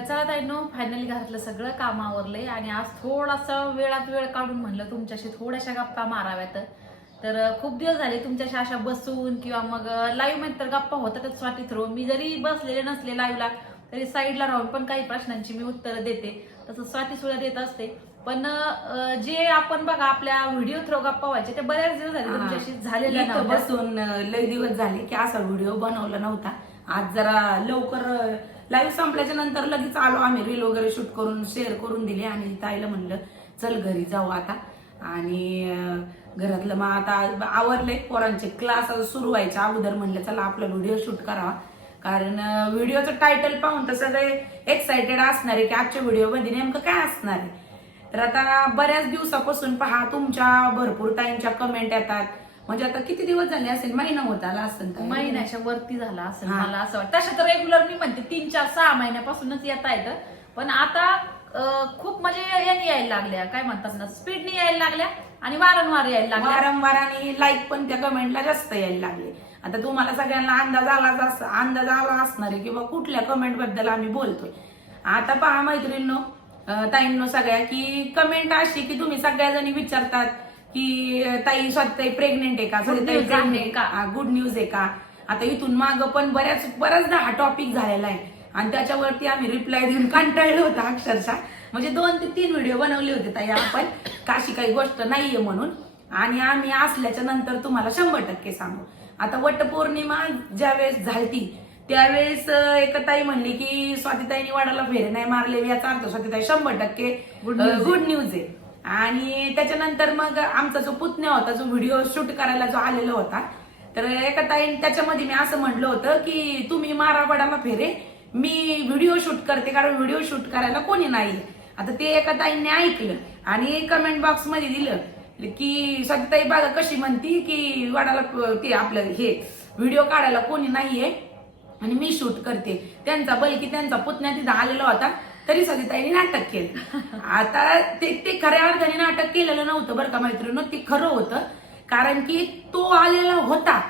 चला ताईंनो, फायनली घरातलं सगळं काम आवरलंय आणि आज थोडासा वेळात वेळ काढून म्हणलं तुमच्याशी थोड्याशा गप्पा माराव्यात. तर खूप दिवस झाले तुमच्याशी अशा बसून किंवा मग लाईव्ह मध्ये तर गप्पा होतातच स्वाती थ्रू. मी जरी बसलेले नसले लाईव्हला तरी साईडला राहून पण काही प्रश्नांची मी उत्तरं देते, तसं स्वाती सुद्धा देत असते. पण जे आपण बघा आपल्या व्हिडिओ थ्रू गप्पा व्हायचे ते बऱ्याच दिवस झाले तुमच्याशी झालेल्या नव्हत्या. बसून लय दिवस झाले की असा व्हिडिओ बनवला नव्हता. आज जरा लवकर लाईव्ह संपल्याच्या नंतर लगेच आलो आम्ही, रील वगैरे शूट करून शेअर करून दिली आणि ताईला म्हणलं चल घरी जाऊ आता. आणि घरातलं मग आता आवरले, पोरांचे क्लास सुरू व्हायच्या अगोदर म्हणलं चला आपला व्हिडिओ शूट करावा. कारण व्हिडिओचं टायटल पाहून तर सगळे एक्साइटेड असणार आहे की आजच्या व्हिडिओ मध्ये नेमकं काय असणार आहे. तर आता बऱ्याच दिवसापासून पहा तुमच्या भरपूर ताईंच्या कमेंट येतात. म्हणजे आता किती दिवस झाले असेल, महिना होत आला असेल, महिन्याच्या वरती झाला असेल मला असं वाटतं. तशा तर रेग्युलर मी म्हणते 3-4-6 महिन्यापासूनच येता येतं, पण आता खूप म्हणजे याने यायला लागल्या, काय म्हणतात ना, स्पीडने यायला लागल्या आणि वारंवार यायला लागल्या. वारंवार आणि लाईक पण त्या कमेंटला जास्त यायला लागले. आता तुम्हाला सगळ्यांना अंदाज आला असणार आहे किंवा कुठल्या कमेंट बद्दल आम्ही बोलतोय. आता पहा मैत्रिणींनो, ताईंनो सगळ्या, की कमेंट अशी की तुम्ही सगळ्याजणी विचारतात की ताई स्वतः प्रेग्नेंट आहे का, गुड न्यूज आहे का. आता इथून माग पण बऱ्याचदा हा टॉपिक झालेला आहे आणि त्याच्यावरती आम्ही रिप्लाय देऊन कंटाळलो होतो अक्षरशः. म्हणजे 2 ते 3 व्हिडिओ बनवले होते ताई आपण, काशी काही गोष्ट नाहीये म्हणून. आणि आम्ही असल्याच्या नंतर तुम्हाला 100% सांगू. आता वटपौर्णिमा ज्यावेळेस झालती त्यावेळेस एका ताई म्हणली की स्वातीताईंनी वडाला फेरे नाही मारले, याचा अर्थ स्वातीताई 100% गुड न्यूज आहे. आणि त्याच्यानंतर मग आमचा जो पुतण्या होता, जो व्हिडिओ शूट करायला जो आलेला होता, तर एका ताई त्याच्यामध्ये मी असं म्हटलं होतं की तुम्ही मारा वडाला फेरे, मी व्हिडिओ शूट करते कारण व्हिडिओ शूट करायला कोणी नाही. आता ते एका ताईंनी ऐकलं आणि कमेंट बॉक्स मध्ये दिलं की स्वातीताई बघा कशी म्हणती की वडाला ते आपलं हे व्हिडिओ काढायला कोणी नाहीये आणि मी शूट करते. त्यांचा पुतण्या तिथं आलेला होता तरी स्वातीताईंनी नाटक केलं. आता ते खऱ्या अर्थाने नाटक केलेलं नव्हतं बरं का मैत्रिणींनो, ते खरं होतं. कारण की तो आलेला होता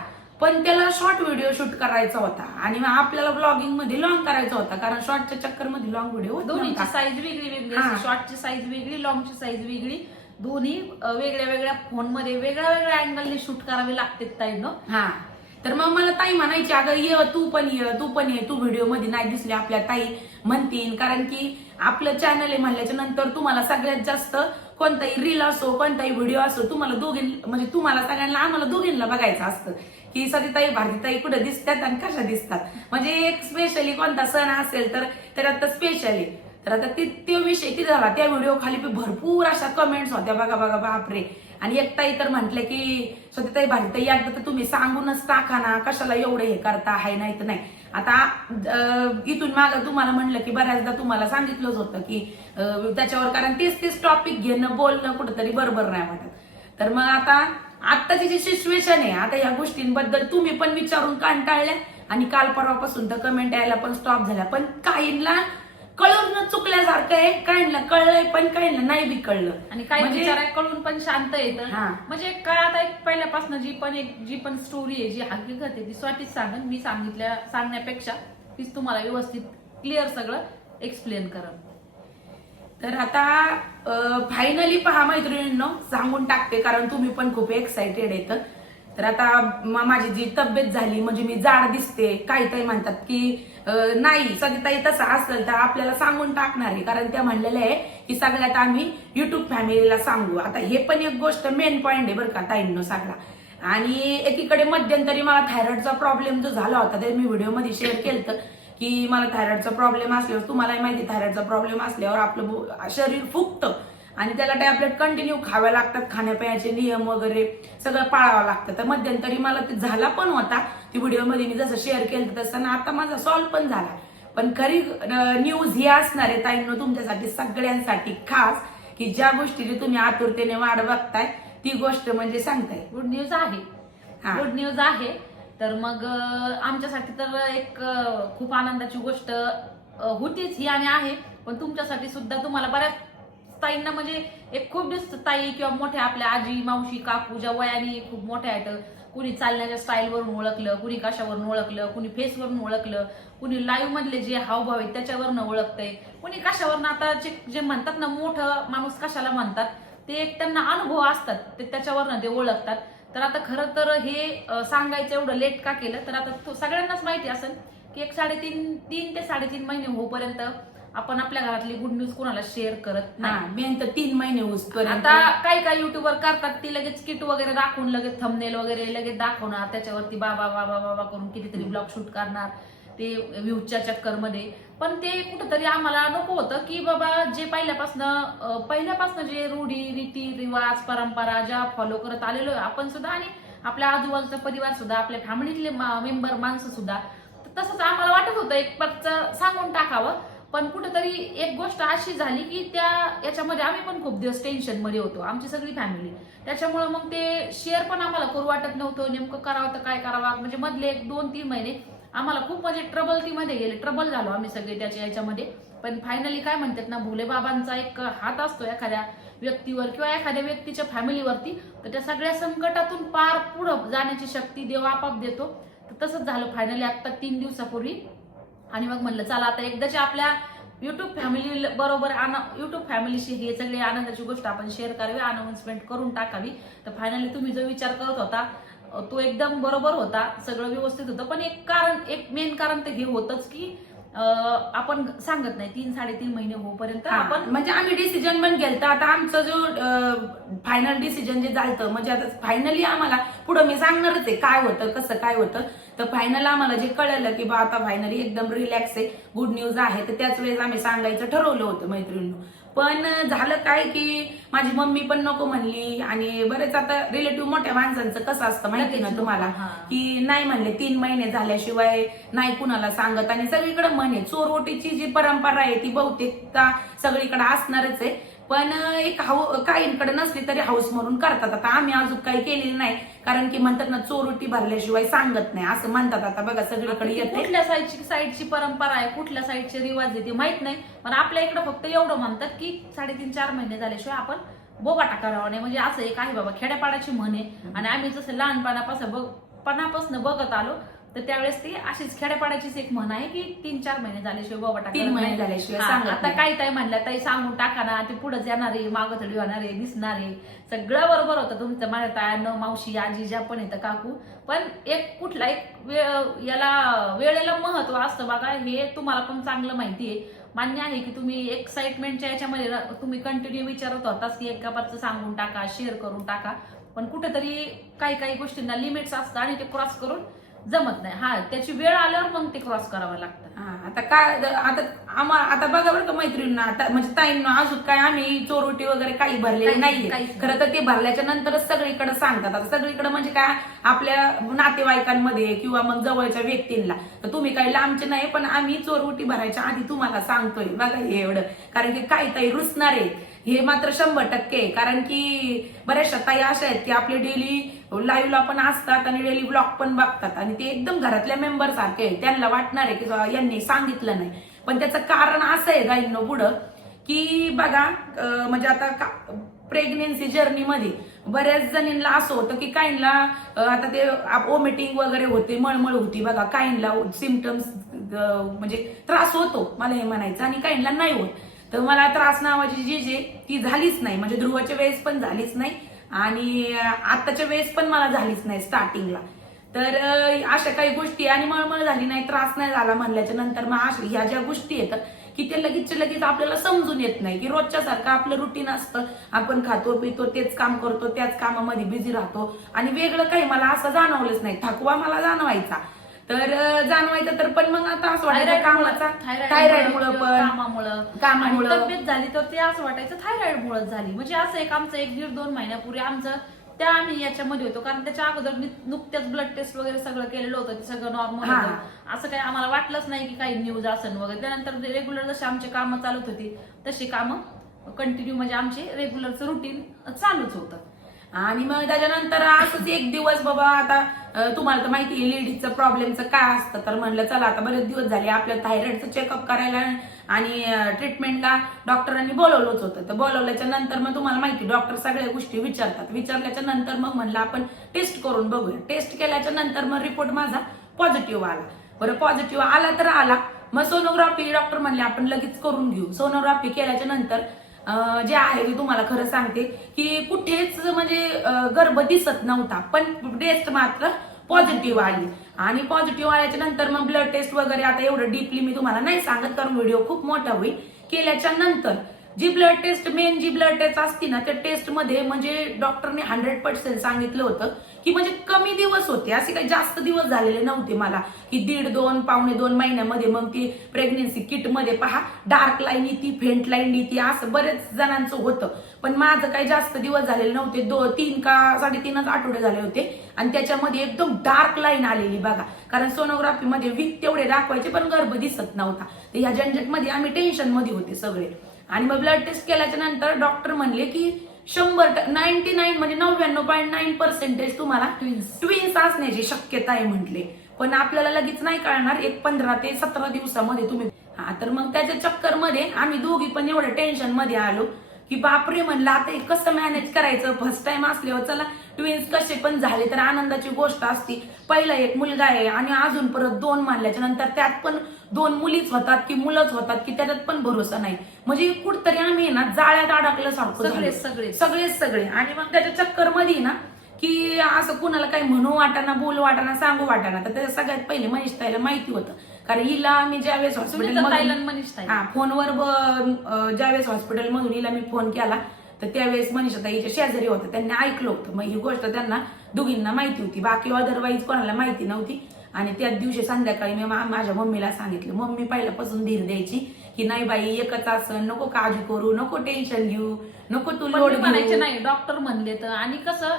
पण त्याला शॉर्ट व्हिडिओ शूट करायचा होता आणि आपल्याला ब्लॉगिंग मध्ये लॉंग करायचा होता. कारण शॉर्टच्या चक्कर मध्ये लॉंग व्हिडिओ दोन्हीची साईज वेगळी, शॉर्टची साईज वेगळी, लॉंगची साईज वेगळी, दोन्ही वेगळ्या फोन मध्ये वेगळ्या अँगलने शूट करावे लागते ताईंनो. तर मग मला ताई म्हणायची अगं ये तू पण ये, तू व्हिडिओ मध्ये नाही दिसले आपल्या ताई म्हणतील. कारण की आपलं चॅनल आहे म्हणल्याच्या नंतर तुम्हाला सगळ्यात जास्त कोणताही रील असो कोणताही व्हिडिओ असो तुम्हाला सगळ्यांना आम्हाला दोघींना बघायचं असतं की सतीताई भारतीताई कुठे दिसतात आणि कशा दिसतात. म्हणजे एक स्पेशली कोणता सण असेल तर त्यात स्पेशल आहे. तर आता तो विषय किती झाला, त्या व्हिडिओ खाली भरपूर अशा कमेंट्स होत्या, बघा बापरे. आणि एक ताई तर म्हटलं की सतीताई भारतीताई एकदा तर तुम्ही सांगूनच टाका ना, कशाला एवढं हे करता, हाय नाही तर नाही. आता इथून मागं तुम्हाला म्हणलं की बऱ्याचदा तुम्हाला सांगितलंच होतं की त्याच्यावर, कारण तेच टॉपिक घेणं बोलणं कुठंतरी बरोबर नाही वाटत. तर मग आत्ताची जी सिच्युएशन आहे, आता या गोष्टींबद्दल तुम्ही पण विचारून कंटाळल्या आणि काल परवापासून तर कमेंट यायला पण स्टॉप झाल्या. पण काहींना कळून चुकल्यासारखं आहे, काहींना कळलंय पण काहींना नाही बी कळलं. आणि काही विचारायला कळून पण शांत येतं. म्हणजे काय आता एक पहिल्यापासून जी पण स्टोरी आहे, जी हकीकत आहे ती स्वातीच सांगेन. मी सांगण्यापेक्षा तीच तुम्हाला व्यवस्थित क्लिअर सगळं एक्सप्लेन करा. तर आता फायनली पहा मैत्रिणींनो, सांगून टाकते कारण तुम्ही पण खूप एक्साइटेड येत. तर आता माझी जी तब्येत झाली, म्हणजे मी जाड दिसते, काही ताई म्हणतात की नाही सतीताई तसं असेल तर आपल्याला सांगून टाकणार आहे. कारण त्या म्हणलेल्या आहे की सगळ्यात आम्ही युट्यूब फॅमिलीला सांगू. आता हे पण एक गोष्ट मेन पॉइंट आहे बरं का ताईंनो सगळा. आणि एकीकडे मध्यंतरी मला थायरॉइडचा प्रॉब्लेम जो झाला होता ते मी व्हिडिओमध्ये शेअर केलं की मला थायरॉइडचा प्रॉब्लेम असल्यावर, तुम्हालाही माहिती थायरॉइडचा प्रॉब्लेम असल्यावर आपलं शरीर फुगतं आणि त्याला टॅबलेट कंटिन्यू खाव्या लागतात, खाण्यापिण्याचे नियम वगैरे सगळं पाळावं लागतं. तर मध्यंतरी मला ते झाला पण होता, ती व्हिडिओमध्ये मी जसं शेअर केलं तसं आता माझा सॉल्व्ह पण झाला. पण खरी न्यूज ही असणार आहे ताईंनो तुमच्यासाठी सगळ्यांसाठी खास, की ज्या गोष्टीची तुम्ही आतुरतेने वाट बघताय ती गोष्ट म्हणजे सांगताय गुड न्यूज आहे. तर मग आमच्यासाठी तर एक खूप आनंदाची गोष्ट होतीच ही आणि आहे, पण तुमच्यासाठी सुद्धा तुम्हाला बऱ्याच ताईंना म्हणजे एक खूप दिवस ताई किंवा मोठ्या आपल्या आजी मावशी काकू ज्या वयाने खूप मोठ्या आहेत, कुणी चालण्याच्या स्टाईलवरून ओळखलं, कुणी कशावरून ओळखलं, कुणी फेसवरून ओळखलं, कुणी लाईव्ह मधले जे हावभाव आहेत त्याच्यावरनं ओळखतंय, कुणी कशावरनं. आता जे म्हणतात ना मोठं माणूस कशाला म्हणतात, ते एक त्यांना अनुभव असतात, ते त्याच्यावरनं ते ओळखतात. तर आता खरं तर हे सांगायचं एवढं लेट का केलं, तर आता सगळ्यांनाच माहिती असेल की एक 3 ते 3.5 महिने होईपर्यंत आपण आपल्या घरातली गुड न्यूज कोणाला शेअर करत नाही. मेन तर 3 महिने होईपर्यंत. आता काही युट्यूबर करतात, ती लगेच किट वगैरे दाखवून लगेच थंबनेल वगैरे लगेच दाखवणार, त्याच्यावरती बाबा बाबा बाबा करून कितीतरी ब्लॉग शूट करणार ते व्ह्यूजच्या चक्करमध्ये. पण ते कुठंतरी आम्हाला नको होतं की बाबा जे पहिल्यापासनं जे रूढी रीती रिवाज परंपरा ज्या फॉलो करत आलेलो आपण सुद्धा, आणि आपल्या आजूबाजूचा परिवार सुद्धा, आपल्या फॅमिलीतले मेंबर माणसं सुद्धा, तसंच आम्हाला वाटत होतं एक सांगून टाकावं. पण कुठेतरी एक गोष्ट अशी झाली की याच्यामध्ये आम्ही पण खूप दिवस टेन्शन मध्ये होतो, आमची सगळी फॅमिली. त्याच्यामुळे मग ते शेअर पण आम्हाला करू वाटत नव्हतं, नेमकं करावं तर काय करावं. म्हणजे मधले 1-2-3 महिने आम्हाला खूप म्हणजे ट्रबल गेले, ट्रबल झालो आम्ही सगळे याच्यामध्ये. पण फायनली काय म्हणतात ना, भोले बाबांचा एक हात असतो एखाद्या व्यक्तीवर किंवा एखाद्या व्यक्तीच्या फॅमिलीवरती, तर त्या सगळ्या संकटातून पार पुढं जाण्याची शक्ती देव आपाप देतो. तर तसंच झालं फायनली आता 3 दिवसापूर्वी. आणि मग म्हणलं चला आता एकदाची आपल्या युट्यूब फॅमिली बरोबर युट्यूब फॅमिलीशी हे सगळे आनंदाची गोष्ट आपण शेअर करावी, अनाउन्समेंट करून टाकावी. तर फायनली तुम्ही जो विचार करत होता तो एकदम बरोबर होता, सगळं व्यवस्थित होतं. पण एक मेन कारण तर हे होतच की आपण सांगत नाही 3-3.5 महिने होईपर्यंत आपण, म्हणजे आम्ही डिसिजन पण केलं. आता आमचं जो फायनल डिसिजन जे झालं, म्हणजे आता फायनली आम्हाला पुढे मी सांगणारच आहे काय होतं कसं काय होतं. तर फायनल आम्हाला जे कळलं की बा आता फायनली एकदम रिलॅक्स आहे, गुड न्यूज आहे, तर त्याच वेळेस आम्ही सांगायचं ठरवलं होतं मैत्रिणींनो. पण झालं काय की माझी मम्मी पण नको म्हणली, आणि बरेच आता रिलेटिव्ह मोठ्या माणसांचं कसं असतं माहिती ना तुम्हाला, की नाही म्हणले 3 महिने झाल्याशिवाय नाही कुणाला सांगत. आणि सगळीकडे म्हणे चोरवटीची जी परंपरा आहे ती बहुतेकता सगळीकडे असणारच आहे. पण एक काहींकडे नसली तरी हाऊस म्हणून करतात. आता आम्ही अजून काही केलेलं नाही, कारण की म्हणतात ना चोरटी भरल्याशिवाय सांगत नाही असं म्हणतात. आता बघा सगळीकडे येते, कुठल्या साईडची परंपरा आहे, कुठल्या साईडचे रिवाज आहे ते माहित नाही. पण आपल्या इकडे फक्त एवढं म्हणतात की 3.5-4 महिने झाल्याशिवाय आपण बोबाटा करावा नाही. म्हणजे असं एक आहे बाबा खेड्यापाड्याची म्हण आहे. आणि आम्ही जसं लहानपणापासून बघत आलो, तर त्यावेळेस ती अशीच खेड्यापाड्याचीच एक म्हण आहे की 3-4 महिने झाल्याशिवाय बोबाटा 3 महिने झाल्याशिवाय सांगत आता काही ताई म्हणल्या ताई सांगून टाका ना, ते पुढेच येणार आहे, मागं थोडी होणार आहे, दिसणार आहे. सगळं बरोबर होतं तुमचं, माझ्या तायानं मावशी आजी ज्या पण येतं काकू. पण याला वेळेला महत्व असतं बघा, हे तुम्हाला पण चांगलं माहिती आहे. मान्य आहे की तुम्ही एक्साइटमेंटच्या याच्यामध्ये तुम्ही कंटिन्यू विचारत होताच की एकापाचं सांगून टाका, शेअर करून टाका. पण कुठेतरी काही गोष्टींना लिमिट्स असतात आणि ते क्रॉस करून जमत नाही. त्याची वेळ आल्यावर मग ते क्रॉस करावं लागतं. आता काय आता बघा बरं का मैत्रिणींना, आता म्हणजे ताईंना अजून काय आम्ही चोरटी वगैरे काही भरलेली नाहीये. खरं तर ते भरल्याच्या नंतरच सगळीकडे सांगतात. आता सगळीकडे म्हणजे काय आपल्या नातेवाईकांमध्ये किंवा मग जवळच्या व्यक्तींना, तर तुम्ही काही लांबचे नाही, पण आम्ही चोरवटी भरायच्या आधी तुम्हाला सांगतोय बघा हे एवढं. कारण की काही ताई रुसणार आहे हे मात्र 100%. कारण की बऱ्याचशा ताई अशा आहेत की आपले डेली लाईव्हला पण असतात आणि डेली ब्लॉग पण बघतात, आणि ते एकदम घरातल्या मेंबर सारखे आहे. त्यांना वाटणार आहे की यांनी सांगितलं नाही. पण त्याचं कारण असं आहे गाईंनो पुढं की बघा, म्हणजे आता प्रेग्नेन्सी जर्नीमध्ये बऱ्याच जणींना असं होतं की काहींना आता ते वॉमिटिंग वगैरे होते, मळमळ होती बघा, काहींना सिम्पटम्स म्हणजे त्रास होतो मला हे म्हणायचं, आणि काहींना नाही होत. तर मला त्रास नावाची जी ती झालीच नाही. म्हणजे ध्रुवाच्या वेळेस पण झालीच नाही आणि आताच्या वेळेस पण मला झालीच नाही स्टार्टिंगला. तर अशा काही गोष्टी, आणि मळमळ झाली नाही, त्रास नाही झाला म्हणल्याच्या नंतर मग ह्या ज्या गोष्टी येतात की ते लगेच आपल्याला समजून येत नाही. की रोजच्या सारखं आपलं रुटीन असतं, आपण खातो पितो तेच काम करतो, त्याच कामामध्ये बिझी राहतो, आणि वेगळं काही मला असं जाणवलंच नाही. थकवा मला जाणवायचा तर पण मग आता असं वाटायचं कामाचा, थायरॉइडमुळे पण कामामुळे तब्येत झाली तर ते असं वाटायचं थायरॉइडमुळेच झाली. म्हणजे असं आमचं 1-1.5-2 महिन्यापूर्वी आम्ही याच्यामध्ये होतो, कारण त्याच्या अगोदर नुकत्याच ब्लड टेस्ट वगैरे सगळं केलेलं होतं, ते सगळं नॉर्मल होतं. असं काही आम्हाला वाटलंच नाही की काही न्यूज असेल वगैरे. त्यानंतर रेग्युलर जशी आमची कामं चालत होती तशी कामं कंटिन्यू म्हणजे आमचे रेग्युलरचं रुटीन चालूच होतं. आणि मग त्याच्यानंतर असंच एक दिवस बाबा, आता तुम्हाला तर माहिती आहे लेडीजचं प्रॉब्लेमचं काय असतं, तर म्हणलं चला आता बरेच दिवस झाले आपल्या थायरॉइडचं चेकअप करायला आणि ट्रीटमेंटला डॉक्टरांनी बोलवलंच होतं. तर बोलवल्याच्या नंतर मग तुम्हाला माहिती डॉक्टर सगळ्या गोष्टी विचारतात. विचारल्याच्या नंतर मग म्हणलं आपण टेस्ट करून बघूया. टेस्ट केल्याच्या नंतर मग रिपोर्ट माझा पॉझिटिव्ह आला. बरं पॉझिटिव्ह आला तर आला. मग सोनोग्राफी डॉक्टर म्हणले आपण लगेच करून घेऊ. सोनोग्राफी केल्याच्या नंतर जे आहे ते तुम्हाला खरं सांगते की कुठेच म्हणजे गर्भ दिसत नव्हता, पण टेस्ट मात्र पॉझिटिव्ह आली. आणि पॉझिटिव्ह आल्याच्या नंतर मग ब्लड टेस्ट वगैरे आता एवढं डीपली मी तुम्हाला नाही सांगत, कारण व्हिडिओ खूप मोठा होईल. केल्याच्या नंतर जी ब्लड टेस्ट मेन जी ब्लड टेस्ट असती ना, त्या टेस्ट मध्ये म्हणजे डॉक्टरने 100% सांगितलं होतं की म्हणजे कमी दिवस होते, असे काही जास्त दिवस झालेले नव्हते मला, की 1.5-2 पावणे 2 महिन्यामध्ये मग ती प्रेग्नेन्सी किट मध्ये पहा डार्क लाईन येते, फेंट लाईन येते, असं बरेच जणांचं होतं. पण माझं काही जास्त दिवस झालेले नव्हते, 3 का 3.5 आठवडे झाले होते. आणि त्याच्यामध्ये एकदम डार्क लाईन आलेली बघा, कारण सोनोग्राफी मध्ये वीक तेवढे दाखवायचे पण गर्भ दिसत नव्हता. तर या झंझटमध्ये आम्ही टेन्शन मध्ये होते सगळे. आणि मग ब्लड टेस्ट केल्याच्या नंतर डॉक्टर म्हणले की 99 म्हणजे 99.9% तुम्हाला ट्विन्स असण्याची शक्यता आहे म्हटले. पण आपल्याला लगेच नाही कळणार, एक 15 ते 17 दिवसामध्ये तुम्ही. तर मग त्याच्या चक्करमध्ये आम्ही दोघी पण एवढ्या टेन्शन मध्ये आलो की बापरे, म्हणलं आता हे कसं मॅनेज करायचं. फर्स्ट टाइम असल्यावर चला ट्विन्स कसे पण झाले तर आनंदाची गोष्ट असती. पहिला एक मुलगा आहे आणि अजून परत 2 मानल्याच्या नंतर त्यात पण 2 मुलीच होतात की मुलंच होतात की त्याच्यात पण भरोसा नाही. म्हणजे कुठतरी आम्ही ना जाळ्यात अडकल्यासारखं सगळे. आणि मग त्याच्या चक्कर मध्ये ना की असं कुणाला काही म्हणू वाटाना, बोलू वाटाना, सांगू वाटाना. तर त्याच्या सगळ्यात पहिले मनीष ताईला माहिती होतं, कारण हिला मी ज्यावेळेस हॉस्पिटल फोनवर ज्यावेळेस हॉस्पिटल मधून हिला मी फोन केला तर त्यावेळेस मनीषा ताईच्या शेजारी होतं, त्यांनी ऐकलं होतं. मग ही गोष्ट त्यांना दोघींना माहिती होती, बाकी अदरवाईज कोणाला माहिती नव्हती. आणि त्याच दिवशी संध्याकाळी मी माझ्या मम्मीला सांगितलं. मम्मी पहिल्यापासून धीर द्यायची की नाही बाई एकच असं, नको काळजी करू, नको टेन्शन घेऊ, नको तू लोड म्हणायचे नाही. डॉक्टर म्हणले तर. आणि कसं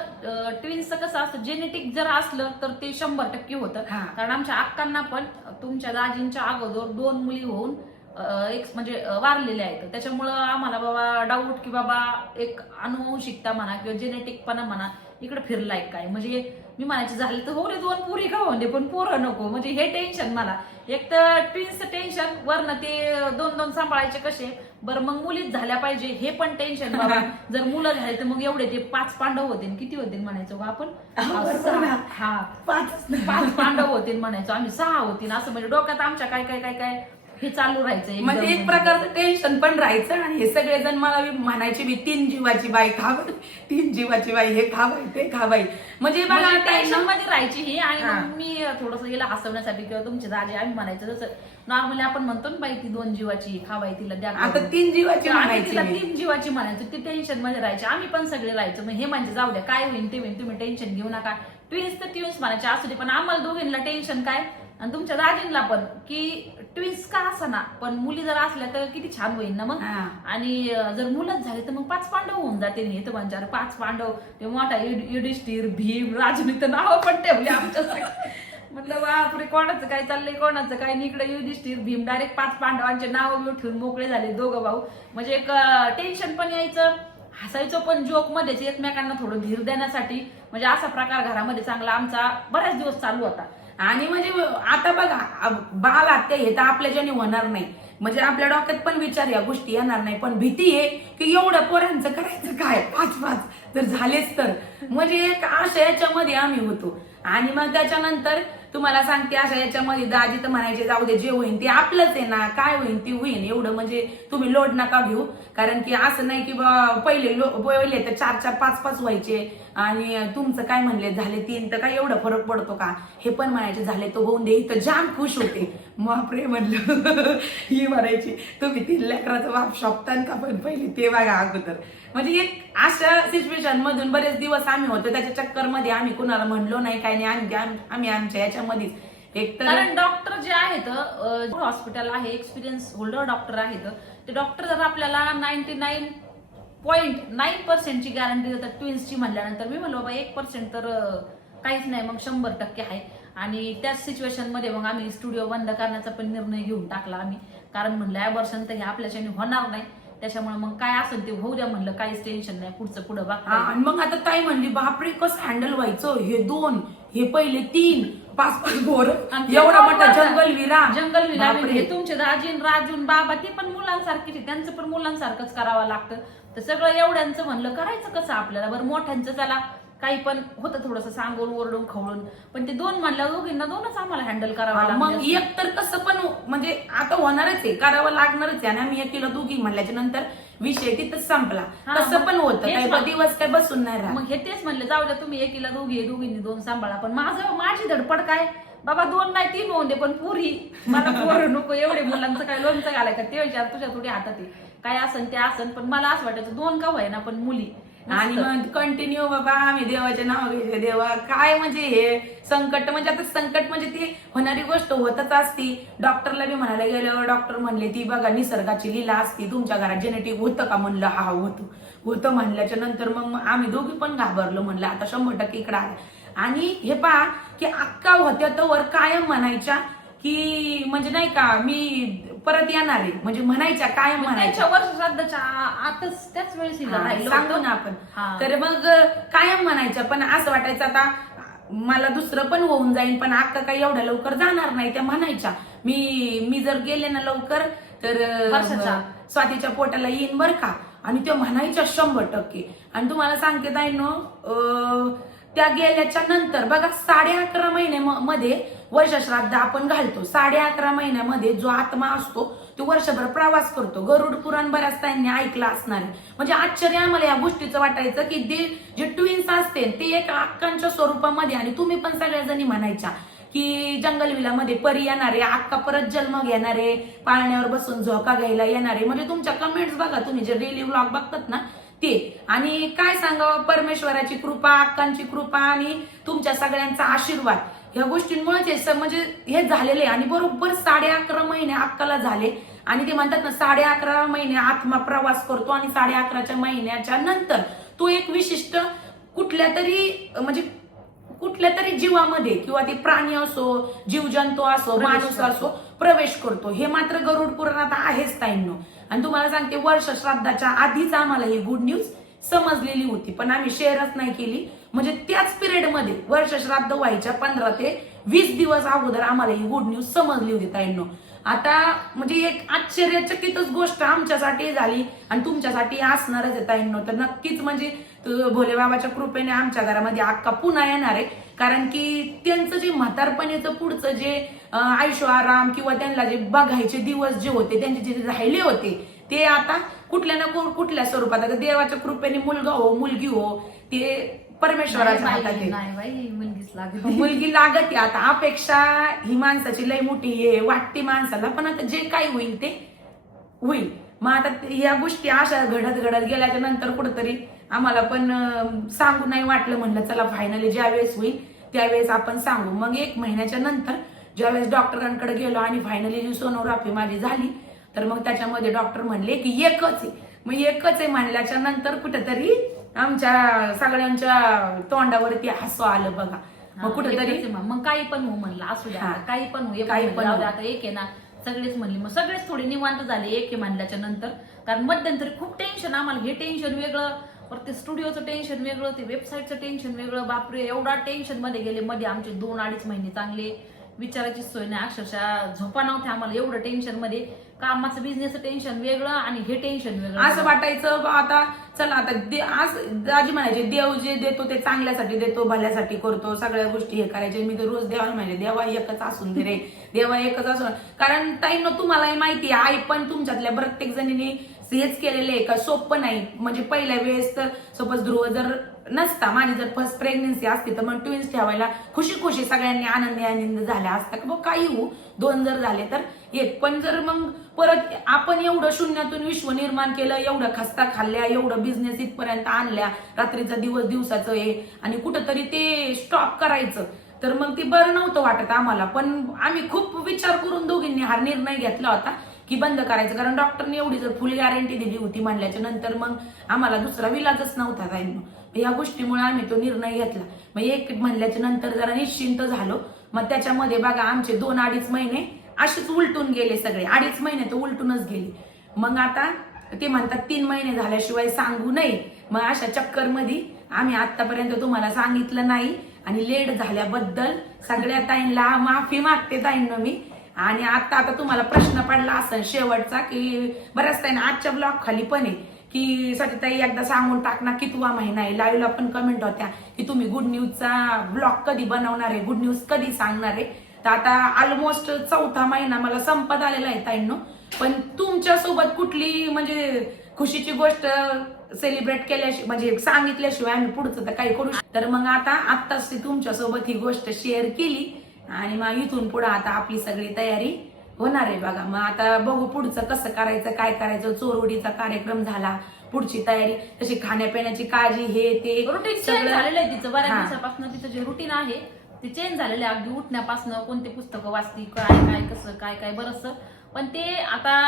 ट्विन्सचं कसं असतं, जेनेटिक जर असलं तर ते 100% होतं. कारण आमच्या अक्कांना पण तुमच्या दाजींच्या अगोदर 2 मुली होऊन म्हणजे वारलेले आहेत. त्याच्यामुळं आम्हाला बाबा डाऊट की बाबा एक अनुवंशिकता म्हणा किंवा जेनेटिकपणा म्हणा इकडे फिरलाय काय. म्हणजे मी म्हणायचे झाले तर हो रे 2 पुरी का होते पण पोरं नको. म्हणजे हे टेन्शन मला. एक तर ट्विन्सचं टेन्शन, वरनं ते 2 सांभाळायचे कसे. बरं मग मुलीच झाल्या पाहिजे हे पण टेन्शन बाबा. जर मुलं झाले तर मग एवढे ते 5 पांडव होतील, किती होतील म्हणायचो आपण, 5 पांडव होतील म्हणायचो आम्ही, 6 होतील असं. म्हणजे डोक्यात आमच्या काय काय काय काय हे चालू राहायचं. म्हणजे एक प्रकारचं टेन्शन पण राहायचं. आणि हे सगळेजण मला म्हणायचे मी 3 जीवाची बाई खावाय, 3 जीवाची बाई, हे खावाय ते खावाय. म्हणजे बघा टेन्शन मध्ये राहायची ही. आणि मग मी थोडंसं हिला हसवण्यासाठी किंवा तुमचे दाजी आम्ही म्हणायचं जसं नॉर्मली आपण म्हणतो ना बाई ती 2 जीवाची खावाय, तिला द्या. आता 3 जीवाची म्हणायची, तिला 3 जीवाची म्हणायचं. ती टेन्शन मध्ये राहायची. आम्ही पण सगळे राहायचो. मग हे म्हणजे जाऊ द्या काय होईल ते होईल, तुम्ही टेन्शन घेऊ नका. ट्विन्स तर ट्विन्स म्हणायचे असू दे. पण आम्हाला दोघींना टेन्शन काय आणि तुमच्या दाजींना पण की ट्विन्स का असना पण मुली जर असल्या तर किती छान होईल ना मग. आणि जर मुलंच झाले तर मग 5 पांडव होऊन जाते. हे तर म्हणजे 5 पांडव, ते मोठा युधिष्ठिर, भीम, राजनी तर नावं पण ठेवली आमच्यासाठी. म्हटलं बापरे कोणाचं काय चाललंय, कोणाचं काय. इकडे युधिष्ठिर, भीम, डायरेक्ट 5 पांडवांचे नाव ठेवून मोकळे झाले 2 भाऊ. म्हणजे एक टेन्शन पण यायचं, हसायचो पण जोक मध्येच एकमेकांना थोडं धीर देण्यासाठी. म्हणजे असा प्रकार घरामध्ये चांगला आमचा बऱ्याच दिवस चालू होता. आणि म्हणजे आता बघा बाल हत्या हे तर आपल्याच्याने होणार नाही. म्हणजे आपल्या डोक्यात पण विचार या गोष्टी येणार नाही. पण भीती आहे की एवढं पोरांचं करायचं काय, 5 जर झालेच तर. म्हणजे एक अशा याच्यामध्ये आम्ही होतो. आणि मग त्याच्यानंतर तुम्हाला सांगते अशा याच्यामध्ये दाजी तर म्हणायचे जाऊ दे, जे होईल ते आपलंच आहे ना, काय होईल ते होईल, एवढं म्हणजे तुम्ही लोड नका घेऊ. कारण की असं नाही की पहिले तर 4-4, 5-5 व्हायचे आणि तुमचं काय म्हणले झाले 3 तर काय एवढं फरक पडतो का. हे पण म्हणायचे झाले तर होऊन दे, तर जाम खुश होते. बापरे म्हणलं ही म्हणायची तुम्ही 3 लेकराचं बाप शोभतान का, पण पहिले ते बघा अगोदर. म्हणजे एक अशा सिच्युएशन मधून बरेच दिवस आम्ही होतो. त्याच्या चक्कर मध्ये आम्ही कुणाला म्हणलो नाही काय नाही. आम्ही आमच्या याच्यामध्येच एक तर कारण डॉक्टर जे आहेत हॉस्पिटल आहे, एक्सपिरियन्स होल्डर डॉक्टर आहेत. ते डॉक्टर जर आपल्याला 99.9% ची गॅरंटी देतात ट्विन्सची म्हणल्यानंतर. मी म्हणलो बाबा 1% तर काहीच नाही, मग 100% आहे. आणि त्याच सिच्युएशन मध्ये मग आम्ही स्टुडिओ बंद करण्याचा पण निर्णय घेऊन टाकला आम्ही. कारण म्हणलं ॲबॉर्शन तर हे आपल्याच्याने होणार नाही. त्याच्यामुळे मग काय असेल ते होऊ द्या म्हणलं, काहीच टेन्शन नाही, पुढचं पुढं बघा. आणि मग आता ताई म्हणली बापरे कसं हँडल व्हायचं, हे 2 हे पहिले 3-5 घोर आणि ते एवढा मोठा महत्वाचं. जंगल जंगल विरा बापरे. हे तुमचे दाजीन राजून बाबा ते पण मुलांसारखीच आहे, त्यांचं पण मुलांसारखंच करावं लागतं. तर सगळं एवढ्यांचं म्हणलं करायचं कसं आपल्याला. बरं मोठ्यांचं चला काही पण होतं थोडंसं सांगून ओरडून खवळून, पण ते 2 म्हणलं दोघींना 2च आम्हाला हँडल करावं मग लागतं. एक तर कसं पण म्हणजे आता होणारच आहे, करावं लागणारच आहे. आणि आम्ही एकीला दोघी म्हणल्याच्या नंतर विषय तिथंच संपला. हा, कसं मग पण होतं, हेच काही मग. दिवस काय बसून नाही राहत. मग हे तेच म्हणले जाऊ द्या तुम्ही एकीला दोघींनी 2 सांभाळा, पण माझी धडपड काय बाबा 2 नाही 3 होऊन दे, पण पुरी मला पोरं नको. एवढे मुलांचं काय लोणचं घालाय का ते विचार तुझ्या थोडी हातात आहे, काय असन ते असन, पण मला असं वाटायचं 2 का व्हायना पण मुली. आणि मग कंटिन्यू बाबा आम्ही देवाचे नाव घ्यायचे. देवा काय म्हणजे हे संकट, म्हणजे आता संकट म्हणजे ती होणारी गोष्ट होतच असती. डॉक्टरला बी म्हणायला गेल्यावर डॉक्टर म्हणले ती बघा निसर्गाची लीला असती, तुमच्या घरात जेनेटिक होतं का म्हणलं हा होतं म्हणल्याच्या नंतर मग आम्ही दोघी पण घाबरलो. म्हणलं आता 100% इकडे आलं. आणि हे पहा की अक्का होत्या तर कायम म्हणायच्या की म्हणजे नाही का मी परत येणार आहे, म्हणजे म्हणायच्या कायम म्हणायच्या. त्यांच्या वर्ष श्राद्धाच्या आताच त्याच वेळेस सांगू ना आपण. तर मग कायम म्हणायच्या, पण असं वाटायचं आता मला दुसरं पण होऊन जाईल, पण अक्का काही एवढ्या लवकर जाणार नाही. त्या म्हणायच्या मी जर गेले ना लवकर तर वर्षाच्या. स्वातीच्या पोटाला येईन बर का. आणि त्या म्हणायच्या 100%. आणि तुम्हाला सांगते ताईंनो, त्या गेल्याच्या नंतर बघा 11.5 महिन्यामध्ये वर्षश्राद्ध आपण घालतो. 11.5 महिन्यामध्ये जो आत्मा असतो तो वर्षभर प्रवास करतो. गरुड पुराण बऱ्याच त्यांनी ऐकलं असणार आहे. म्हणजे आश्चर्य आम्हाला या गोष्टीचं वाटायचं की जे ट्विन्स असते ते एक अक्कांच्या स्वरूपामध्ये. आणि तुम्ही पण सगळ्या जणी म्हणायच्या की जंगलविलामध्ये परी येणारे, अक्का परत जन्म घेणारे, पाळण्यावर बसून झोका घ्यायला येणारे. म्हणजे तुमच्या कमेंट्स बघा, तुम्ही जे डेली व्लॉग बघतात ना ते. आणि काय सांगावं, परमेश्वराची कृपा, अक्कांची कृपा आणि तुमच्या सगळ्यांचा आशीर्वाद या गोष्टींमुळेच म्हणजे हे झालेले. आणि बरोबर 11.5 महिने अक्काला झाले. आणि ते म्हणतात ना 11.5 महिने आत्मा प्रवास करतो आणि 11.5 महिन्याच्या नंतर तो एक विशिष्ट कुठल्या तरी जीवामध्ये, किंवा ते प्राणी असो, जीवजंतू असो, माणूस असो, प्रवेश करतो. हे मात्र गरुड पुराणात आहेच ताईंनो. आणि तुम्हाला सांगते वर्ष श्राद्धाच्या आधीच आम्हाला ही गुड न्यूज समजलेली होती, पण आम्ही शेअरच नाही केली. म्हणजे त्याच पिरियडमध्ये वर्ष श्राद्ध व्हायच्या 15 ते 20 दिवस अगोदर आम्हाला ही गुड न्यूज समजली होती ताईंनो. आता म्हणजे एक आश्चर्यचकितच गोष्ट आमच्यासाठी झाली आणि तुमच्यासाठी असणारच आहे ताईंनो. तर नक्कीच म्हणजे भोलेबाबाच्या कृपेने आमच्या घरामध्ये अक्का पुन्हा येणार आहे. कारण की त्यांचं जे म्हातारपणीचं पुढचं जे आयुष्य आराम किंवा त्यांना जे बघायचे दिवस जे होते, त्यांचे जे राहिले होते ते आता कुठल्या ना कुठल्या स्वरूपात, आता देवाच्या कृपेने मुलगा हो मुलगी हो ते परमेश्वराच्या हातात आहे. नाही बाई मुलगीच लागत. मुलगी लागते. आता अपेक्षा ही माणसाची लय मोठी हे वाटते माणसाला, पण आता जे काही होईल ते होईल. मग आता या गोष्टी अशा घडत गेल्याच्या नंतर कुठंतरी आम्हाला पण सांगू नाही वाटलं. म्हणलं चला फायनली ज्यावेळेस होईल त्यावेळेस आपण सांगू. मग 1 महिन्याच्या नंतर ज्यावेळेस डॉक्टरांकडे गेलो आणि फायनली जी सोनोग्राफी माझी झाली, तर मग त्याच्यामध्ये डॉक्टर म्हणले की एकच आहे. मग एकच आहे म्हणल्याच्या नंतर कुठेतरी आमच्या सगळ्यांच्या तोंडावरती हसू आलं बघा. मग कुठेतरी मग काही पण हो म्हणलं असू द्या, काही पण हो, काही पण हो. आता एक आहे ना सगळेच म्हणले. मग सगळेच थोडे निवांत झाले एक आहे म्हणल्याच्या नंतर. कारण मध्यंतरी खूप टेन्शन आम्हाला, हे टेन्शन वेगळं, परत ते स्टुडिओचं टेन्शन वेगळं, ते वेबसाईटचं टेन्शन वेगळं. बापरे एवढा टेन्शन मध्ये गेले. मध्ये आमचे 2-2.5 महिने चांगले विचारायची सोय नाही, अक्षरशः झोपा नव्हत्या आम्हाला एवढं टेन्शन मध्ये. कामाचं बिझनेसचं टेन्शन वेगळं आणि हे टेन्शन वेगळं. असं वाटायचं आता चला आता आज दाजी म्हणायचे देव जे देतो ते चांगल्यासाठी देतो, भल्यासाठी करतो, सगळ्या गोष्टी हे करायचे. मी तर रोज देवाला म्हणाले देवा एकच असून दे रे, देवा एकच असून. कारण ताईंनो तुम्हालाही माहिती आहे, आई पण तुमच्यातल्या प्रत्येक जणीने हेच केलेले आहे का सोपं नाही. म्हणजे पहिल्या वेळेस तर सपोज ध्रुव जर नसता, माझी जर फर्स्ट प्रेग्नेन्सी असती तर मग ट्विन्स ठेवायला खुशी सगळ्यांनी आनंद झाल्या असता की बघ काही हो 2 जर झाले तर 1. पण जर मग परत आपण एवढं शून्यातून विश्व निर्माण केलं, एवढं खस्ता खाल्ल्या, एवढं बिझनेस इथपर्यंत आणल्या, रात्रीचा दिवसाचं हे, आणि कुठंतरी ते स्टॉप करायचं, तर मग ते बरं नव्हतं वाटत आम्हाला. पण आम्ही खूप विचार करून दोघींनी हा निर्णय घेतला होता की बंद करायचं. कारण डॉक्टरने एवढी जर फुल गॅरंटी दिली होती म्हणल्याच्या नंतर मग आम्हाला दुसरा विलाजच नव्हता ताईंनो. या गोष्टीमुळे आम्ही तो निर्णय घेतला. मग 1 म्हणल्याच्या नंतर जरा निश्चिंत झालो. मग त्याच्यामध्ये बघा आमचे 2-2.5 महिने असेच उलटून गेले सगळे. 2.5 महिने तर उलटूनच गेले. मग आता ते म्हणतात 3 महिने झाल्याशिवाय सांगू नये. मग अशा चक्करमध्ये आम्ही आतापर्यंत तुम्हाला सांगितलं नाही. आणि लेट झाल्याबद्दल सगळ्या ताईंना माफी मागते ताईंना मी. आणि आता तुम्हाला प्रश्न पडला असेल शेवटचा की बऱ्याच ताईंना आजच्या ब्लॉग खाली पण आहे की सचिताई एकदा सांगून टाक ना कितवा महिना आहे. लाईव्हला पण कमेंट होत्या की तुम्ही गुड न्यूजचा ब्लॉग कधी बनवणार आहे, गुड न्यूज कधी सांगणार आहे. तर आता ऑलमोस्ट 4था महिना मला संपत आलेला आहे ताईंनो. पण तुमच्यासोबत कुठली म्हणजे खुशीची गोष्ट सेलिब्रेट केल्याशिवाय म्हणजे सांगितल्याशिवाय आम्ही पुढचं तर काही करू तर मग आत्ताच तुमच्यासोबत ही गोष्ट शेअर केली आणि मग इथून पुढे आता आपली सगळी तयारी होणार आहे बघा. मग आता बघू पुढचं कसं करायचं, काय करायचं. चोरवडीचा कार्यक्रम झाला, पुढची तयारी तशी खाण्यापिण्याची काळजी हे ते रुटीन चेंज झालेलं आहे तिचं. बऱ्याच दिवसापासून तिचं जे रुटीन आहे ते चेंज झालेलं आहे. अगदी उठण्यापासून कोणते पुस्तकं वाचती, काय काय कसं काय काय बरंचसं. पण ते आता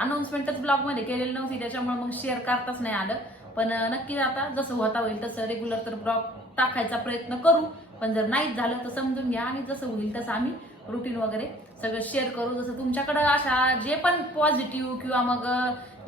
अनाउन्समेंटच ब्लॉग मध्ये केलेली नव्हती त्याच्यामुळे मग शेअर करताच नाही आलं. पण नक्कीच आता जसं होता होईल तसं रेग्युलर तर ब्लॉग टाकायचा प्रयत्न करू. पण जर नाहीच झालं तर समजून घ्या आणि जसं होईल तसं आम्ही रुटीन वगैरे सगळं शेअर करू. जसं तुमच्याकडे अशा जे पण पॉझिटिव्ह किंवा मग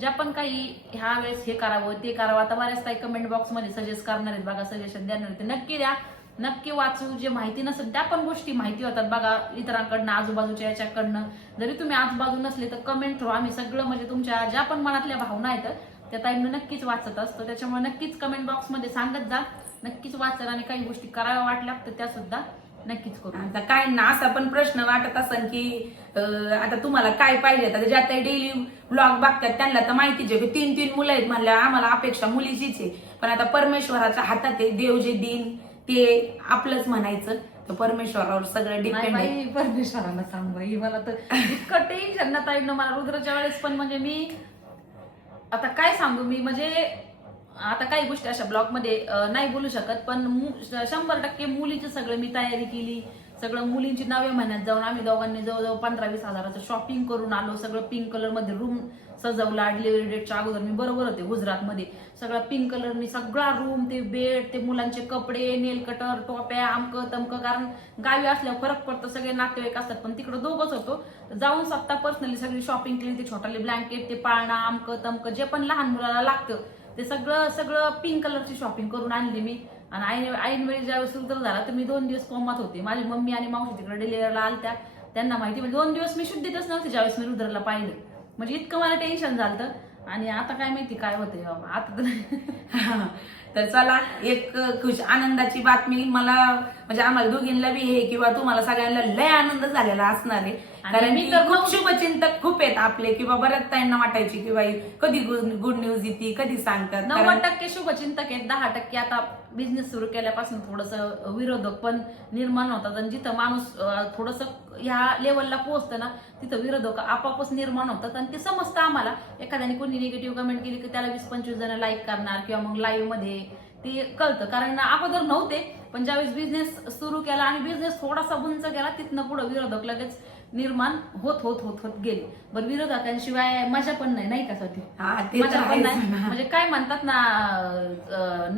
ज्या पण काही ह्या वेळेस हे करावं ते करावं. आता बऱ्याच काही कमेंट बॉक्स मध्ये सजेस्ट करणार आहेत बघा, सजेशन देणार आहेत, ते नक्की द्या. नक्की वाचू. जे माहिती नसेल त्या पण गोष्टी माहिती होतात बघा इतरांकडनं, आजूबाजूच्या याच्याकडनं. जरी तुम्ही आजूबाजू नसले तर कमेंट थ्रू आम्ही सगळं म्हणजे तुमच्या ज्या पण मनातल्या भावना आहेत त्या टाईमनं नक्कीच वाचत असतो. त्याच्यामुळे नक्कीच कमेंट बॉक्स मध्ये सांगत जा, नक्कीच वाचन. आणि काही गोष्टी कराव्या वाटल्या तर त्या सुद्धा नक्कीच करू. आता काय ना असा पण प्रश्न वाटत असेल की आता तुम्हाला काय पाहिजे. आता ज्या काही डेली ब्लॉग बघतात त्यांना तर माहितीच आहे की 3 मुलं आहेत म्हणल्या आम्हाला अपेक्षा मुलीचीच आहे. पण आता परमेश्वराच्या हातात आहे, देव जे दिन ते आपलंच म्हणायचं. तर परमेश्वरावर सगळं डिपेंड आहे. परमेश्वराला सांग बाई, मला तर इतकं टेन्शन ना ताईनं मला रुद्राच्या वेळेस. पण म्हणजे मी आता काय सांगू, मी म्हणजे आता काही गोष्टी अशा ब्लॉग मध्ये नाही बोलू शकत. पण 100% मुलीची सगळं मी तयारी केली. सगळं मुलींची 9व्या महिन्यात जाऊन आम्ही दोघांनी जवळजवळ 15-20 हजाराचं शॉपिंग करून आलो. सगळं पिंक कलर मध्ये रूम सजवला. डिलिव्हरी डेटच्या अगोदर मी बरोबर होते गुजरातमध्ये. सगळं पिंक कलरनी सगळा रूम, ते बेड, ते मुलांचे कपडे, नेल कटर, टोप्या, आमकं तमकं. कारण गावी असल्यावर फरक पडतो, सगळे नातेवाईक असतात. पण तिकडे दोघंच होतो. जाऊन स्वतः पर्सनली सगळी शॉपिंग केली. ते छोटाले ब्लँकेट, ते पाळणा, आमकं तमकं जे पण लहान मुलाला लागतं ते सगळं पिंक कलरची शॉपिंग करून आणली मी. आणि ऐनवेळी ज्यावेळेस रुद्र झाला तर मी 2 दिवस कोमात होते. माझी मम्मी आणि मावशी तिकडे डिलिव्हरीला आलत्या, त्यांना माहिती. म्हणजे 2 दिवस मी शुद्धीतच नव्हते ज्यावेळेस मी रुद्रला पाहिलं. म्हणजे इतकं मला टेन्शन झालं. आणि आता काय माहिती काय होते बाबा आता. तर चला एक खुश आनंदाची बातमी मला म्हणजे आम्हाला दोघींना बी हे किंवा तुम्हाला सगळ्यांना लय आनंद झालेला असणार आहे. कारण मी खूप शुभचिंतक खूप आहेत आपले किंवा बऱ्याच ताईंना वाटायची की बाई कधी गुड न्यूज येते, कधी सांगतात. 90% शुभचिंतक आहेत. 10% आता बिझनेस सुरू केल्यापासून थोडंसं विरोधक पण निर्माण होतात. आणि जिथं माणूस थोडंसं ह्या लेवलला पोहोचतं ना तिथं विरोधक आपापच निर्माण होतात. आणि ते समजतं आम्हाला. एखाद्याने कोणी निगेटिव्ह कमेंट केली की त्याला 20-25 जण लाईक करणार किंवा मग लाईव्ह मध्ये ते कळतं. कारण अगोदर नव्हते, पण ज्यावेळेस बिझनेस सुरू केला आणि बिझनेस थोडासा उंच गेला तिथनं पुढे विरोधक लगेच निर्माण होत गेले. बरं विरोधकांशिवाय मजा पण नाही का साठी? मजा पण नाही. म्हणजे काय म्हणतात ना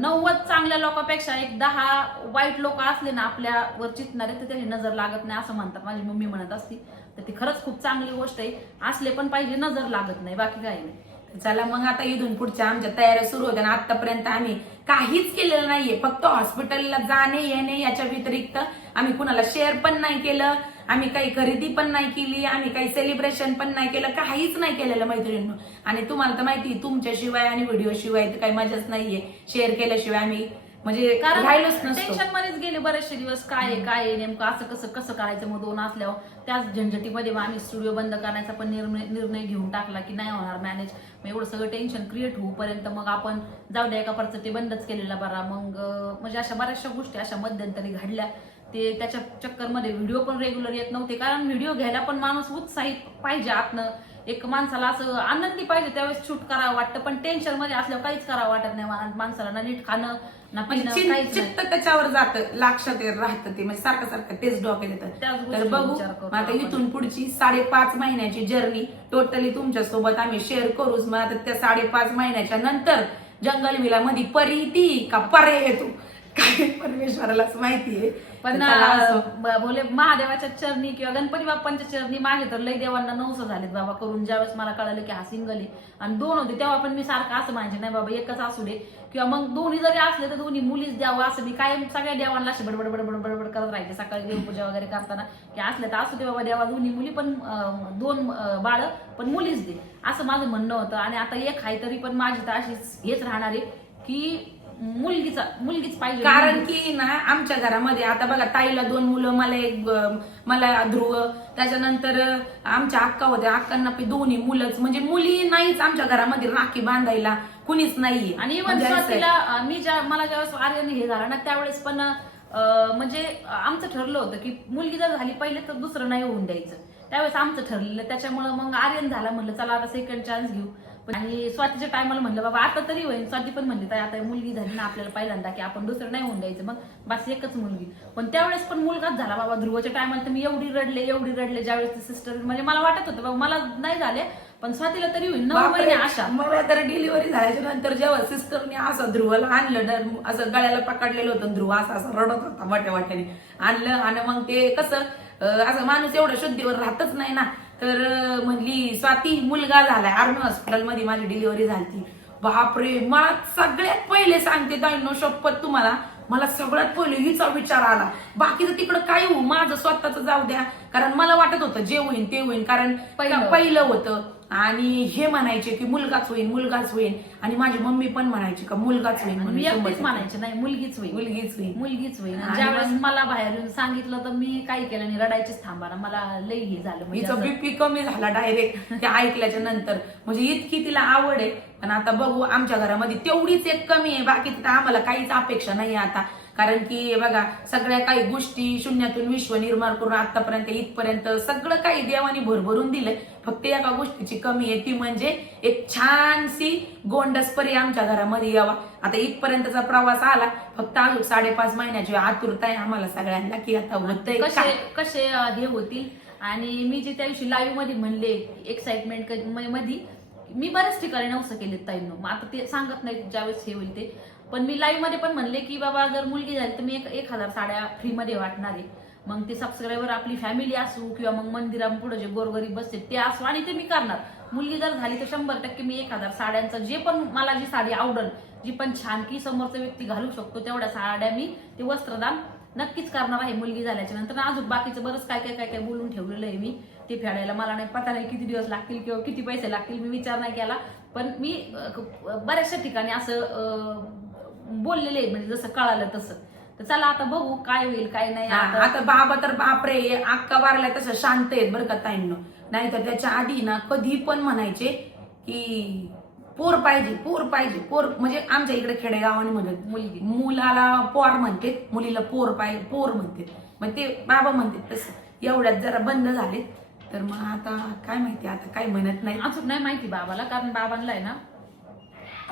90 चांगल्या लोकांपेक्षा एक 10 वाईट लोक असले ना आपल्यावर चितणारे तर त्याची नजर लागत नाही असं म्हणतात. माझी मम्मी म्हणत असती. तर ती खरंच खूप चांगली गोष्ट आहे. असले पण पाहिजे, नजर लागत नाही, बाकी काही नाही. चला मग आता इथून पुढच्या आमच्या तयाऱ्या सुरू होत्या ना. आतापर्यंत आम्ही काहीच केलेलं नाहीये. फक्त हॉस्पिटलला जाणे येणे याच्या व्यतिरिक्त आम्ही कुणाला शेअर पण नाही केलं. आम्ही काही खरेदी पण नाही केली. आम्ही काही सेलिब्रेशन पण नाही केलं. काहीच नाही केलेलं मैत्रिणींनो. आणि तुम्हाला तर माहिती तुमच्याशिवाय आणि व्हिडिओ शिवाय तर काही मजाच नाहीये. शेअर केल्याशिवाय आम्ही म्हणजे राहिलोच नसतो. टेन्शन मध्येच गेले बरेचसे दिवस. काय आहे नेमकं असं कसं करायचं. मग 2 असल्यावर त्याच झंझटीमध्ये आम्ही स्टुडिओ बंद करण्याचा पण निर्णय घेऊन टाकला की नाही होणार मॅनेज. मग एवढं सगळं टेन्शन क्रिएट होऊपर्यंत मग आपण जाऊ द्या एका परत ते बंदच केलेला बरा. मग म्हणजे अशा बऱ्याचशा गोष्टी अशा मध्यंतरी घडल्या. ते त्याच्या चक्करमध्ये व्हिडिओ पण रेग्युलर येत नव्हते. कारण व्हिडिओ घ्यायला पण माणूस उत्साहित पाहिजे आतनं. एक माणसाला असं आनंदी पाहिजे त्यावेळेस शूट करावं वाटतं. पण टेन्शन मध्ये असल्यावर काहीच करावं वाटत नाही माणसाला. ना नीट खाणं ना पिणं काहीच चित्त त्याच्यावर जातं, लक्षात राहतं ते. म्हणजे सारखं तेच डोक्यात येतं. तर बघू आता इथून पुढची 5.5 महिन्याची जर्नी टोटली तुमच्या सोबत आम्ही शेअर करूच. मग आता त्या 5.5 महिन्याच्या नंतर जंगल विला मध्ये परी ती का परे येतो काय परमेश्वरालाच माहितीये. पण तर चला असो. बोले महादेवाच्या चरणी किंवा गणपती बाप्पांच्या चरणी माझे तर लई देवांना नवस झालेत बाबा करून. ज्यावेळेस मला कळालं की हा सिंगल आहे आणि 2 होते तेव्हा पण मी सारखं असं म्हणायचे नाही बाबा एकच असू दे, किंवा मग दोन्ही जरी असले तर दोन्ही मुलीच द्यावं असं मी कायम सगळ्या देवांना अशी बडबड बडबड बडबड करत राहायचे सकाळी देवपूजा वगैरे करताना, की असले तर असू दे बाबा देवा दोन्ही मुली पण 2 बाळ पण मुलीच दे असं माझं म्हणणं होतं. आणि आता एक आहे तरी पण माझी तर अशीच हेच राहणार आहे की मुलगीच पाहिजे. कारण की ना आमच्या घरामध्ये आता बघा ताईला 2 मुलं, मला ध्रुव, त्याच्यानंतर आमच्या अक्का होत्या, अक्कांना दोन्ही मुलंच, म्हणजे मुली नाहीच आमच्या घरामध्ये राखी बांधायला कुणीच नाहीये. आणि इव्हन स्वतःला मला ज्यावेळेस आर्यन हे झालं ना त्यावेळेस पण म्हणजे आमचं ठरलं होतं की मुलगी जर झाली पहिले तर दुसरं नाही होऊन द्यायचं. त्यावेळेस आमचं ठरलेलं, त्याच्यामुळे मग आर्यन झाला, म्हणलं चला आता सेकंड चान्स घेऊ. आणि स्वातीच्या टायमाला म्हणलं बाबा आता तरी होईल. स्वाती पण म्हणली ताई आता मुलगी झाली ना आपल्याला पहिल्यांदा की आपण दुसरं नाही होऊन द्यायचं, मग बस एकच मुलगी. पण त्यावेळेस पण मुलगाच झाला बाबा. ध्रुवच्या टायमाला तर मी एवढी रडले ज्यावेळेस सिस्टर, म्हणजे मला वाटत होतं बाबा मला नाही झाले पण स्वातीला तरी होईल. 9 महिने आशा. मला तर डिलिव्हरी झाल्याच्या नंतर जेव्हा सिस्टरने असं ध्रुवला आणलं, असं गळ्याला पकडलेलं होतं ध्रुव, असं रडत होता मोठ्या वाट्याने आणलं. आणि मग ते कसं असं माणूस एवढं शुद्धीवर राहतच नाही ना, तर म्हणली स्वाती मुलगा झालाय. आर्मी हॉस्पिटलमध्ये माझी डिलिव्हरी झाली. बापरे, मला सगळ्यात पहिले सांगते ताईंनो शपथ तुम्हाला, मला सगळ्यात पहिले हिचा विचार आला. बाकीचं तिकडं काय होऊ, माझं स्वतःच जाऊ द्या, कारण मला वाटत होतं जे होईल ते होईल, कारण पहिलं होतं. आणि हे म्हणायचे की मुलगाच होईल, आणि माझी मम्मी पण म्हणायची का मुलगाच होईल, मी एकटीच म्हणायचे नाही मुलगीच होईल. ज्यावेळेस मला बाहेर येऊन सांगितलं तर मी काय केलं नाही, रडायचीच थांबा ना. मला लई हे झालं, हिचं बीपी कमी झाला डायरेक्ट ते ऐकल्याच्या नंतर. म्हणजे इतकी तिला आवड आहे. पण आता बघू, आमच्या घरामध्ये तेवढीच एक कमी आहे, बाकी तिथं आम्हाला काहीच अपेक्षा नाही आता. कारण की बघा सगळ्या काही गोष्टी शून्यातून विश्व निर्माण करून आतापर्यंत इथपर्यंत सगळं काही देवानी भरभरून दिलंय. फक्त एका गोष्टीची कमी आहे, ती म्हणजे एक छानशी गोंडसपरी आमच्या घरामध्ये यावा. आता इथपर्यंतचा प्रवास आला, फक्त अजून 5.5 महिन्याची आतुरता आहे आम्हाला सगळ्यांना की आता होतंय कसे हे होतील. आणि मी जे त्या दिवशी लाईव्ह मध्ये म्हणले एक्साइटमेंट मध्ये, मी बऱ्याच ठिकाणी नवसं केले ताईंनो, मग आता ते सांगत नाही ज्यावेळेस हे होईल ते. पण मी लाईव्ह मध्ये पण म्हणले की बाबा जर मुलगी झाली तर मी 1000 साड्या फ्री मध्ये वाटणार आहे. मग ते सबस्क्रायबर आपली फॅमिली असू किंवा मग मंदिरापुढे जे गोरगरीब बसते ते असू, आणि ते मी करणार. मुलगी जर झाली तर 100% मी 1000 साड्यांचं जे पण मला जी साडी आवडल, जी पण छान की समोरचा व्यक्ती घालू शकतो तेवढ्या साड्या मी ते वस्त्रदान नक्कीच करणार आहे मुलगी झाल्याच्या नंतर. अजून बाकीचं बरंच काय बोलून ठेवलेलं आहे मी ते फेडायला. मला नाही पता नाही किती दिवस लागतील किंवा किती पैसे लागतील, मी विचार नाही केला. पण मी बऱ्याचशा ठिकाणी असं बोललेले म्हणजे जसं कळालं तसं. तर चला आता बघू काय होईल काय नाही. आता बाबा तर बापरे, अक्का वारल्या तसं शांत आहेत बरं का ताईंनो. नाहीतर त्याच्या आधी ना कधी पण म्हणायचे की पोर पाहिजे. म्हणजे आमच्या इकडे खेडेगावाने म्हणत मुलाला पोर म्हणते, मुलीला पोर म्हणते. मग ते बाबा म्हणते तसं. एवढ्यात जरा बंद झाले, तर मग आता काय माहिती, आता काय म्हणत नाही. अजून नाही माहिती बाबाला, कारण बाबांना आहे ना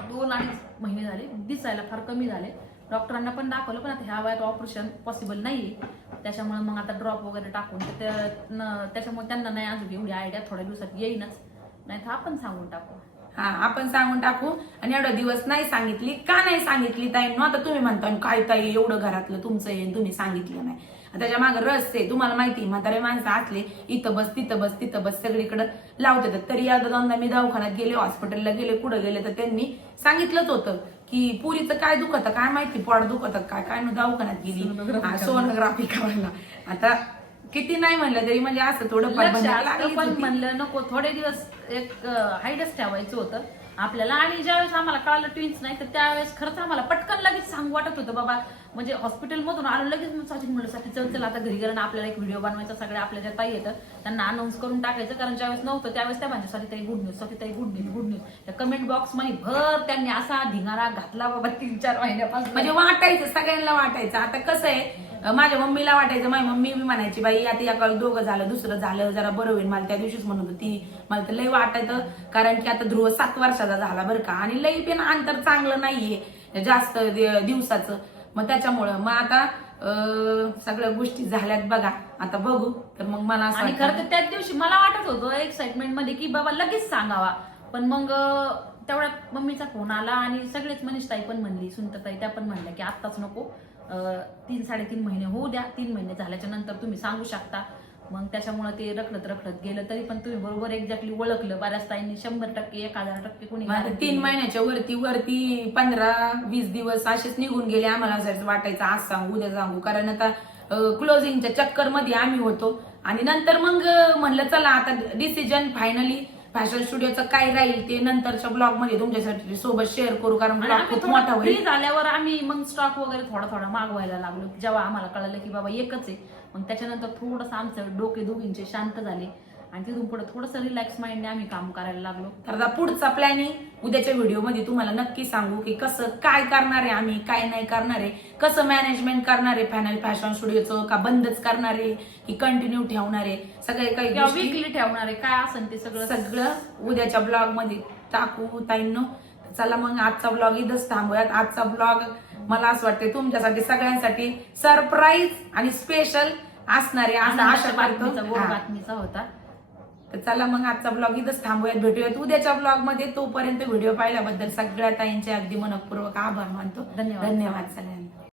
2-2.5 महिने झाले, दिसायला फार कमी झाले. डॉक्टरांना पण दाखवलं, पण आता ह्या वयात ऑपरेशन पॉसिबल नाहीये. त्याच्यामुळे मग आता ड्रॉप वगैरे टाकून त्याच्यामुळे त्यांना नाही अजून एवढी आयडिया, थोड्या दिवसात येईनच. नाही तर आपण सांगून टाकू. आपण सांगून टाकू. आणि एवढा दिवस नाही सांगितली, का नाही सांगितली ताईंनो? आता तुम्ही म्हणता काय ताई एवढं घरातलं तुमचं येईन तुम्ही सांगितलं नाही. त्याच्या मागे रस आहे, तुम्हाला माहिती. म्हातारे माणसं असले इथं बस तिथं बस सगळीकडे लावतात. तरी आता दोनदा मी दवाखान्यात गेले, हॉस्पिटलला गेले, कुठं गेले, तर त्यांनी सांगितलंच होतं की पुरीचं काय दुखतं काय माहिती, पोट दुखतं काय दवाखान्यात गेली सोनोग्राफी करायला. आता किती नाही म्हणलं तरी म्हणजे असं थोडं पण म्हणलं नको, थोडे दिवस एक हाईडच ठेवायचं होतं आपल्याला. आणि ज्यावेळेस आम्हाला कळालं ट्विन्स नाही, तर त्यावेळेस खरंच आम्हाला पटकन लगेच सांगू वाटत होतं बाबा. म्हणजे हॉस्पिटलमधून आलो लगेच स्वाती म्हणलं स्वाती चल आता घरी गेलं, आपल्याला एक व्हिडिओ बनवायचा, सगळ्या आपल्या ज्या ताई येतं त्यांना अनाऊन्स करून टाकायचं. कारण ज्यावेळेस नव्हतं त्यावेळेस त्या म्हणजे स्वाती ताई गुड न्यूज. त्या कमेंट बॉक्स मध्ये भर त्यांनी असा धिंगाणा घातला बाबा 3-4 महिन्यापासून. म्हणजे वाटायचं, सगळ्यांना वाटायचं. आता कसं आहे, माझ्या मम्मीला वाटायचं, माझी मम्मी मी म्हणायची बाई आता या काळ 2 झालं, दुसरं झालं जरा बरं होईल. मला त्या दिवशीच म्हणत होती, मला तर लई वाटायचं. कारण की आता ध्रुव 7 वर्षाचा झाला बरं का, आणि लई पण अंतर चांगलं नाहीये जास्त दिवसाचं. मग त्याच्यामुळं मग आता सगळ्या गोष्टी झाल्यात बघा. आता बघू. तर मग मला आणि खरं तर त्याच दिवशी मला वाटत होतं एक्साइटमेंट मध्ये की बाबा लगेच सांगावा, पण मग तेवढ्यात मम्मीचा फोन आला आणि सगळेच मनीषताई पण म्हणली, सुनताई त्या पण म्हणल्या की आत्ताच नको, 3-3.5 महिने होऊ द्या. 3 महिने झाल्याच्या नंतर तुम्ही सांगू शकता. मग त्याच्यामुळे ते रखडत गेलं तरी पण तुम्ही बरोबर एक्झॅक्टली ओळखलं. बऱ्याच ताईंनी 100%, 1000% कोणी 3 महिन्याच्या वरती 15-20 दिवस असेच निघून गेले. आम्हाला असं वाटायचं आज सांगू उद्या सांगू, कारण आता क्लोजिंगच्या चक्कर मध्ये आम्ही होतो. आणि नंतर मग म्हणलं चला आता डिसिजन फायनली फॅशन स्टुडिओचं काय राहील ते नंतरच्या ब्लॉग मध्ये तुमच्यासाठी सोबत शेअर करू, कारण ब्लॉग खूप मोठा फ्री होईल. झाल्यावर आम्ही मग स्टॉक वगैरे थोडा मागवायला लागलो. जेव्हा आम्हाला कळलं की बाबा एकच आहे, मग त्याच्यानंतर थोडंसं आमचं डोके दोघींचे शांत झाले आणि तिथून पुढे थोडंसं रिलॅक्स माइंडने आम्ही काम करायला लागलो. तर आता पुढचा प्लॅनिंग उद्याच्या व्हिडिओमध्ये तुम्हाला नक्की सांगू की कसं काय करणार आहे आम्ही, काय नाही करणार आहे, कसं मॅनेजमेंट करणार आहे फायनल फॅशन स्टुडिओचं, का बंदच करणार आहे की कंटिन्यू ठेवणार आहे, सगळे काही किंवा गोष्टी विकली ठेवणार आहे, काय असेल ते सगळं उद्याच्या ब्लॉग मध्ये टाकू ताईंनो. चला मग आजचा ब्लॉग इथंच थांबूयात. आजचा ब्लॉग मला असं वाटतं तुमच्यासाठी सगळ्यांसाठी सरप्राईज आणि स्पेशल असणार आहे असं आशा करतो. बातमीचा होता. तर चला मग आजचा ब्लॉग इथंच थांबूयात. भेटूयात उद्याच्या ब्लॉग मध्ये. तोपर्यंत व्हिडिओ पाहिल्याबद्दल सगळ्या ताईंचे अगदी मनपूर्वक आभार मानतो. धन्यवाद. धन्यवाद सगळ्यांना.